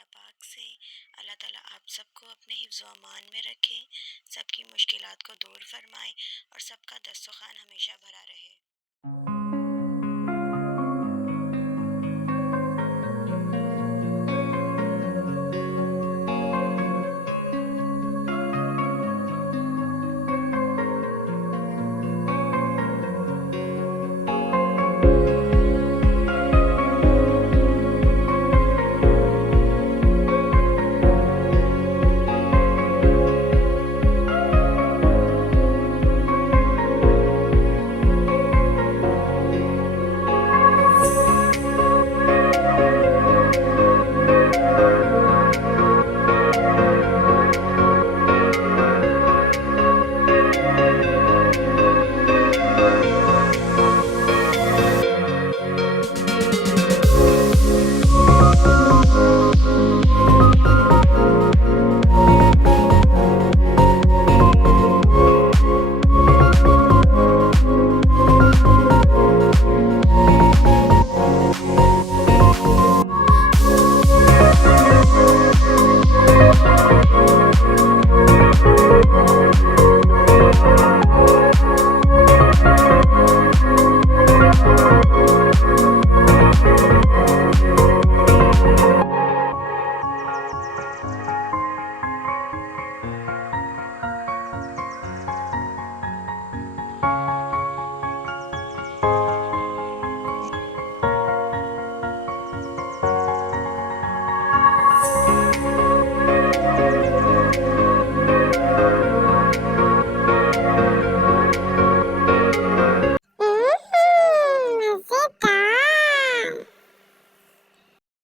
ताला पाक से। अल्लाह ताला आप सबको अपने हिफ्ज़ व अमान में रखे, सबकी मुश्किलात को दूर फरमाए और सबका दस्तरखान हमेशा भरा रहे।